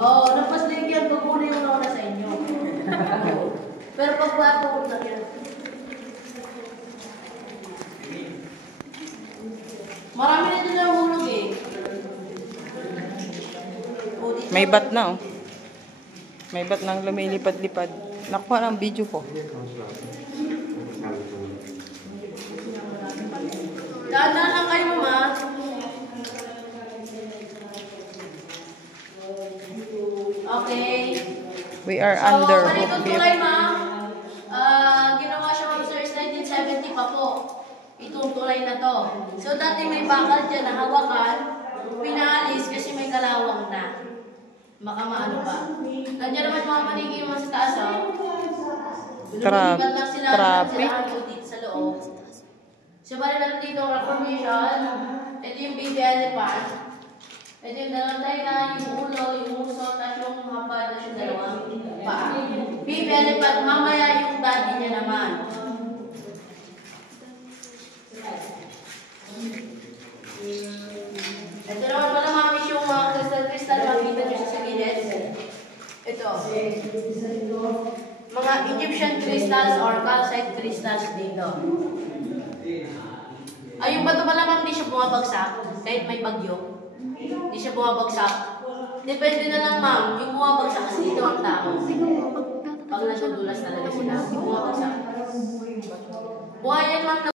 Oo, napaslig yan. Pagkunin mo na sa inyo. Pero pag bato, lang yan. Marami na din nahulog eh. May bat na oh. May bat nang lumilipad-lipad. Nakuha ng video ko. Dahan-dahan lang kayo, ma. Okay. We are under So, ganitong Hook tulay, ma. Ginawa siya ng Sir 1970 pa po. Itong tulay na to. So, dati may bakal dyan na hawakan. Pinaalis kasi may kalawang na. Baka maano pa. Nandiyan naman mga maniging mga sa taas, oh. Lumipat lang sila dito sa loob. So, bali natin dito ang reformation. Ito yung baby elephant. Ito yung dalawang tayo, yung ulo, yung uso, at yung haba, at yung dalawang paa. Baby elephant, mamaya yung daddy niya naman. Ito naman pala mamis yung mga crystal, makikita nyo sa gilid. Ito. Mga Egyptian crystals or calcite crystals dito. Ay, yung bato pala ma'am, di siya bumabagsak. Kahit may bagyo. Di siya bumabagsak. Depende na lang ma'am, yung bumabagsak kasi dito ang tao. Pag nasudulas talaga sila, yung bumabagsak. Buhay yan ma'am.